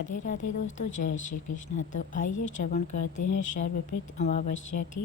राधे राधे दोस्तों, जय श्री कृष्ण। तो आइए श्रवण करते हैं सर्वप्रत अमावस्या की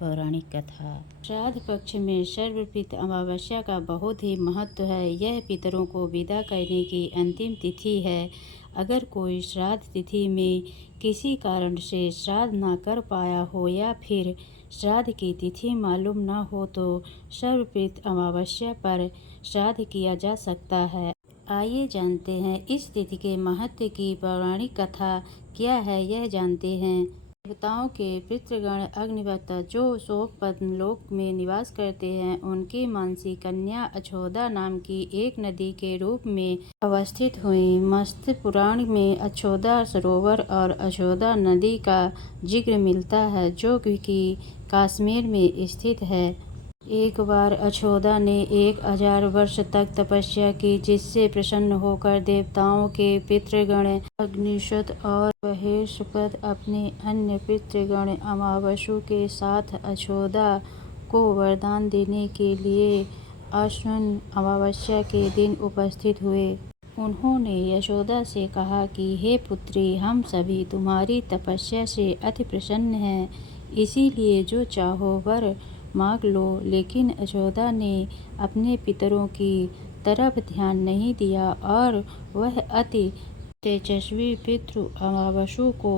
पौराणिक कथा। श्राद्ध पक्ष में सर्वप्रत अमावस्या का बहुत ही महत्व है। यह पितरों को विदा करने की अंतिम तिथि है। अगर कोई श्राद्ध तिथि में किसी कारण से श्राद्ध न कर पाया हो या फिर श्राद्ध की तिथि मालूम न हो तो सर्वप्रत अमावस्या पर श्राद्ध किया जा सकता है। आइए जानते हैं इस तिथि के महत्व की पौराणिक कथा क्या है, यह जानते हैं। देवताओं के पितृगण अग्निवत्ता जो शोकपद्म लोक में निवास करते हैं, उनकी मानसी कन्या अछोदा नाम की एक नदी के रूप में अवस्थित हुई। मत्स्य पुराण में अछोदा सरोवर और अछोदा नदी का जिक्र मिलता है, जो कि कश्मीर में स्थित है। एक बार अछोदा ने 1000 वर्ष तक तपस्या की, जिससे प्रसन्न होकर देवताओं के पितृगण अग्निशत और बृहस्पति अपने अन्य पितृगण अमावसु के साथ अछोदा को वरदान देने के लिए आश्विन अमावस्या के दिन उपस्थित हुए। उन्होंने यशोदा से कहा कि हे पुत्री, हम सभी तुम्हारी तपस्या से अति प्रसन्न हैं, इसीलिए जो चाहो वर मांग लो। लेकिन यशोदा ने अपने पितरों की तरफ ध्यान नहीं दिया और वह अति तेजस्वी पितृ अमावसु को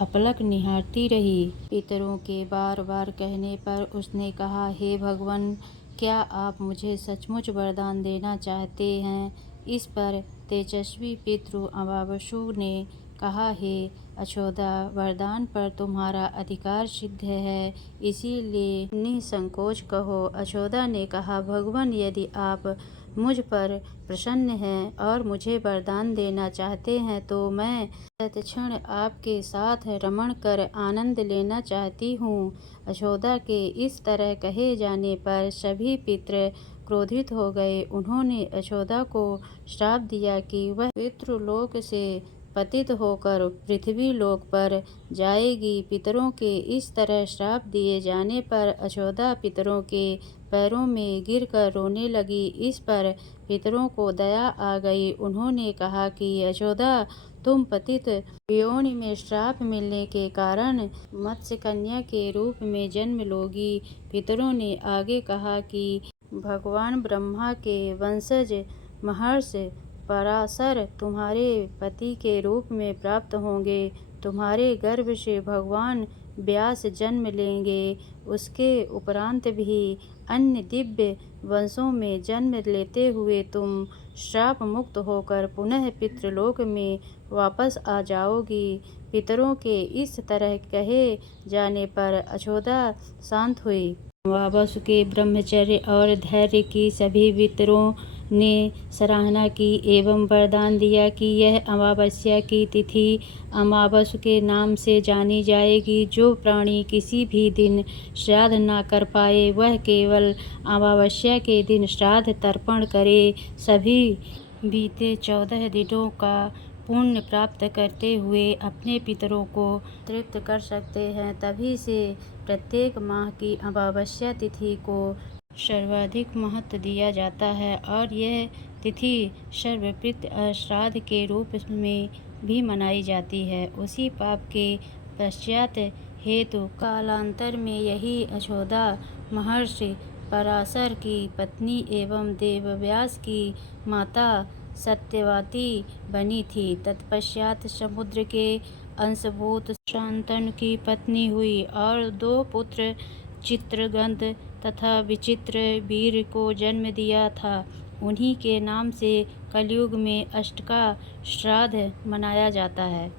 अपलक निहारती रही। पितरों के बार बार कहने पर उसने कहा, हे भगवान, क्या आप मुझे सचमुच वरदान देना चाहते हैं? इस पर तेजस्वी पितृ अमावसु ने कहा, हे अछोदा, वरदान पर तुम्हारा अधिकार सिद्ध है, इसीलिए निसंकोच कहो। अछोदा ने कहा, भगवान, यदि आप मुझ पर प्रसन्न हैं और मुझे वरदान देना चाहते हैं तो मैं तत्क्षण आपके साथ रमण कर आनंद लेना चाहती हूँ। अछोदा के इस तरह कहे जाने पर सभी पितर क्रोधित हो गए। उन्होंने अछोदा को श्राप दिया कि वह पितृलोक से पतित होकर पृथ्वी लोक पर जाएगी। पितरों के इस तरह श्राप दिए जाने पर अछोदा पितरों के पैरों में गिरकर रोने लगी। इस पर पितरों को दया आ गई। उन्होंने कहा कि यशोदा, तुम पतित योनि में श्राप मिलने के कारण मत्स्य कन्या के रूप में जन्म लोगी। पितरों ने आगे कहा कि भगवान ब्रह्मा के वंशज महर्षि पराशर तुम्हारे पति के रूप में प्राप्त होंगे। तुम्हारे गर्भ से भगवान व्यास जन्म लेंगे। उसके उपरांत भी अन्य दिव्य वंशों में जन्म लेते हुए तुम श्राप मुक्त होकर पुनः पितृलोक में वापस आ जाओगी। पितरों के इस तरह कहे जाने पर अछोदा शांत हुई। अमावस्या के ब्रह्मचर्य और धैर्य की सभी पितरों ने सराहना की एवं वरदान दिया कि यह अमावस्या की तिथि अमावस्या के नाम से जानी जाएगी। जो प्राणी किसी भी दिन श्राद्ध न कर पाए, वह केवल अमावस्या के दिन श्राद्ध तर्पण करे। सभी बीते 14 दिनों का पुण्य प्राप्त करते हुए अपने पितरों को तृप्त कर सकते हैं। तभी से प्रत्येक माह की अमावस्या तिथि को सर्वाधिक महत्व दिया जाता है और यह तिथि सर्वप्रत श्राद्ध के रूप में भी मनाई जाती है। उसी पाप के पश्चात हेतु कालांतर में यही अछोदा महर्षि पराशर की पत्नी एवं देवव्यास की माता सत्यवती बनी थी। तत्पश्चात समुद्र के अंशभूत शांतनु की पत्नी हुई और 2 पुत्र चित्रगंध तथा विचित्र वीर को जन्म दिया था। उन्हीं के नाम से कलयुग में अष्टका श्राद्ध मनाया जाता है।